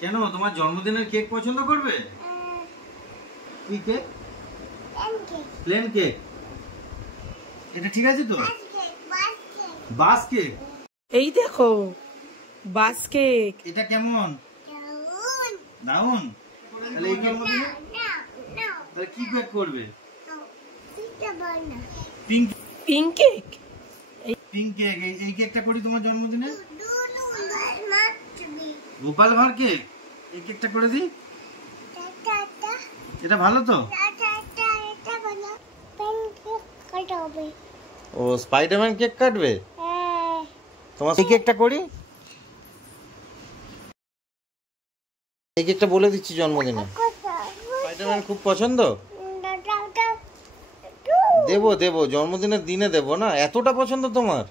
কেন তোমার জন্মদিনের কেক পছন্দ করবে? কি কেক? Plane cake. এটা ঠিক আছে তো? বাস কেক। এই দেখো বাস কেক। এটা কেমন? দারুন। তাহলে এই জন্মদিনে তাহলে কি কেক করবে? Pink pink cake. Pink cake. এই কেকটা করি তোমার জন্মদিনে। গোপাল ভাঁড় কেক। এই কেকটা করে দিই। এটা ভালো তো? ও স্পাইডারম্যান কেক কাটবে? তোমার এই কেকটা করি। এই কেকটা বলে দিচ্ছি জন্মদিনে। স্পাইডারম্যান খুব পছন্দ। দেবো দেবো, জন্মদিনের দিনে দেবো না। এতটা পছন্দ তোমার?